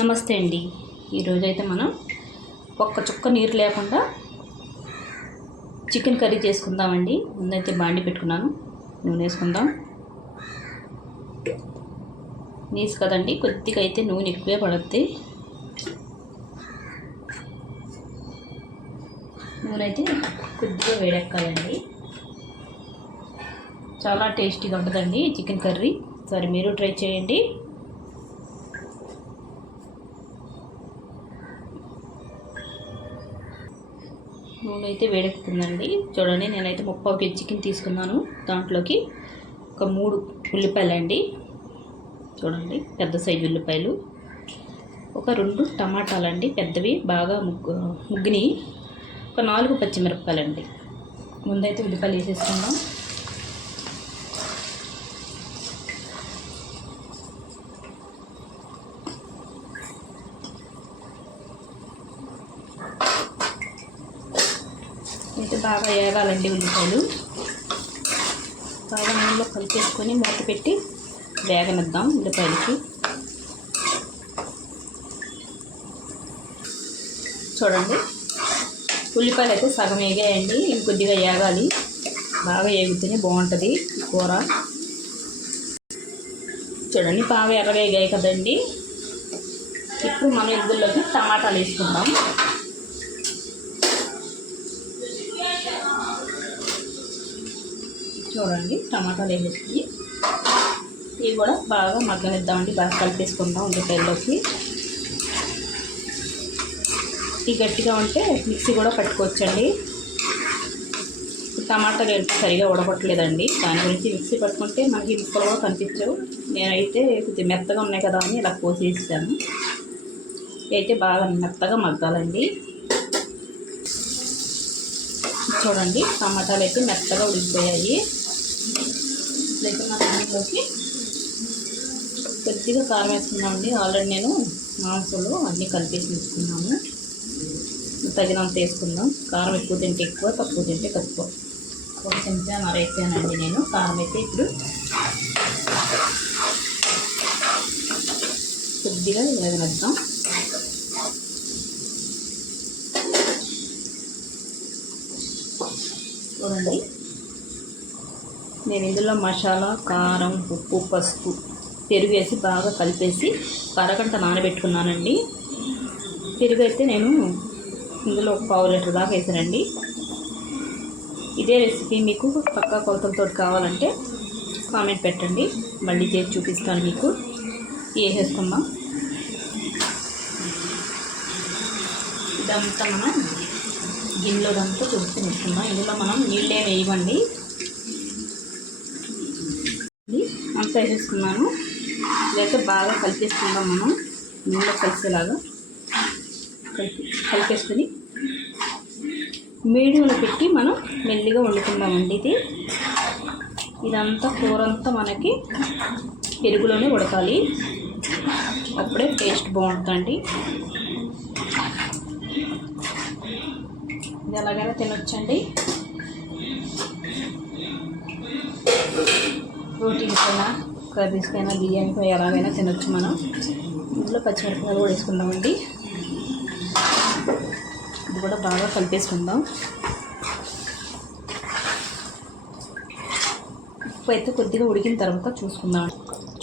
నమస్తే అండి. ఈరోజైతే మనం ఒక్క చుక్క నీరు లేకుండా చికెన్ కర్రీ చేసుకుందామండి. ముందైతే బాండి పెట్టుకున్నాను, నూనె వేసుకుందాం. నీసు కదండి, కొద్దిగా అయితే నూనె ఎక్కువే పడుద్ది. నూనె అయితే కొద్దిగా వేడెక్కాలండి. చాలా టేస్టీగా ఉంటుందండి చికెన్ కర్రీ. సరే మీరు ట్రై చేయండి. నూనె అయితే వేడెక్కుతుందండి. చూడండి, నేనైతే 30 కేజీ చికెన్ తీసుకున్నాను. దాంట్లోకి ఒక 3 ఉల్లిపాయలు అండి. చూడండి, పెద్ద సైజు ఉల్లిపాయలు. ఒక 2 టమాటాలండి, పెద్దవి బాగా ముగ్గిని. ఒక 4 పచ్చిమిరపకాయలండి. ముందైతే ఉల్లిపాయలు వేసేసుకుందాం. అయితే బాగా వేగాలండి ఉల్లిపాయలు. బాగా నూనెలో కలిపేసుకొని మూత పెట్టి వేగనిద్దాం ఉల్లిపాయలకి. చూడండి, ఉల్లిపాయలు అయితే సగం వేగాయండి. ఇంకొద్దిగా వేగాలి. బాగా వేగితేనే బాగుంటుంది ఈ కూర. చూడండి, బాగా ఎర్రవేగాయి కదండి. ఇప్పుడు మనం ఇందులోకి టమాటాలు వేసుకుందాం. చూడండి, టమాటాలు వేసేసి ఇవి కూడా బాగా మగ్గనిద్దామండి. బాగా కలిపేసుకుందాం ఉల్లిపాయల్లోకి. ఈ గట్టిగా ఉంటే మిక్సీ కూడా పట్టుకోవచ్చండి. టమాటాలు ఎంత సరిగా ఉడకట్లేదండి, దాని గురించి మిక్సీ పట్టుకుంటే మనకి ముక్కలు కూడా కనిపించవు. నేనైతే కొద్దిగా మెత్తగా ఉన్నాయి కదా అని ఇలా కోసేసాను. అయితే బాగా మెత్తగా మగ్గాలండి. చూడండి, టమాటాలు అయితే మెత్తగా ఉడికిపోయాయి. ఇప్పుడైతే మన ఇంట్లోకి కొద్దిగా కారం వేసుకున్నామండి. ఆల్రెడీ నేను మాంసంలో అన్నీ కలిపేసి వేసుకున్నాము. తగినంత వేసుకుందాం. కారం ఎక్కువ తింటే ఎక్కువ, తక్కువ తింటే తక్కువ. 1 చెంచా వేసానండి నేను కారం. అయితే ఇప్పుడు కొద్దిగా వేగనిద్దాం. చూడండి, నేను ఇందులో మసాలా, కారం, ఉప్పు, పసుపు, పెరుగు వేసి బాగా కలిపేసి అరగంట నానబెట్టుకున్నానండి. పెరుగు అయితే నేను ఇందులో 1/4 లీటర్ దాకా వేసానండి. ఇదే రెసిపీ మీకు పక్కా కొలతలతో కావాలంటే కామెంట్ పెట్టండి, మళ్ళీ చేసి చూపిస్తాను మీకు. వేసేసుకుందాం. ఇదంతా మనం గిన్నెలోదంతా చూసుకుని వేసుకుందాం. ఇందులో మనం నీళ్ళే వేయమండి. అంతా వేసేసుకున్నాను. ఇదైతే బాగా కలిపేసుకుందాం. మనం నీళ్ళు కలిసేలాగా కలిపేసుకొని మీడియంలో పెట్టి మనం మెల్లిగా వండుకుందామండి. ఇదంతా కూర అంతా మనకి పెరుగులోనే ఉడకాలి. అప్పుడే టేస్ట్ బాగుంటుందండి. ఇది ఎలాగైనా తినొచ్చండి. రోటీకైనా, కర్రీస్కైనా, బిర్యానీకైనా ఎలాగైనా తినొచ్చు మనం. ఇందులో పచ్చిమిరపకాయలు కూడా వేసుకుందామండి. ఇది కూడా బాగా కలిపేసుకుందాం. ఉప్పు అయితే కొద్దిగా ఉడికిన తర్వాత చూసుకుందాం.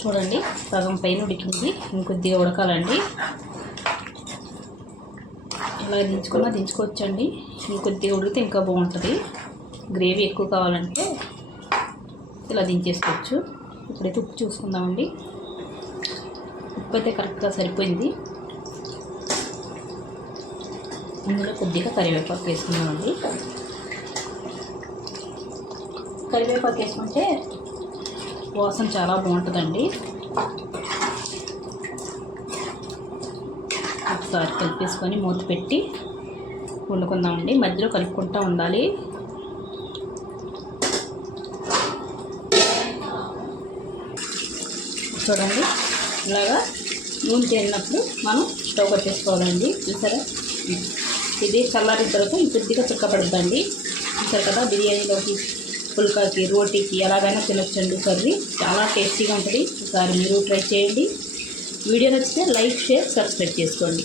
చూడండి, సగం పైన ఉడికింది, ఇంకొద్దిగా ఉడకాలండి. ఇలా దించుకోవచ్చండి. ఇంకొద్దిగా ఉడికితే ఇంకా బాగుంటుంది. గ్రేవీ ఎక్కువ కావాలంటే ఇలా దించేసుకోవచ్చు. ఇప్పుడైతే ఉప్పు చూసుకుందామండి. ఉప్పు అయితే కరెక్ట్గా సరిపోయింది. అందులో కొద్దిగా కరివేపాకు వేసుకుందామండి. కరివేపాకు వేసుకుంటే వాసన చాలా బాగుంటుందండి. ఒకసారి కలిపేసుకొని మూత పెట్టి వండుకుందామండి. మధ్యలో కలుపుకుంటూ ఉండాలి. చూడండి, ఇలాగా నూనె తేలినప్పుడు మనం స్టవ్ కట్టేసుకోవాలండి. చూసారా, ఇది చల్లారిన తర్వాత కొద్దిగా చిక్కపడుద్దండి. చూసారు కదా, బిర్యానీలోకి, పుల్కాకి, రోటీకి ఎలాగైనా తినొచ్చండి. కర్రీ చాలా టేస్టీగా ఉంటుంది. ఒకసారి మీరు ట్రై చేయండి. వీడియో నచ్చితే లైక్, షేర్, సబ్స్క్రైబ్ చేసుకోండి.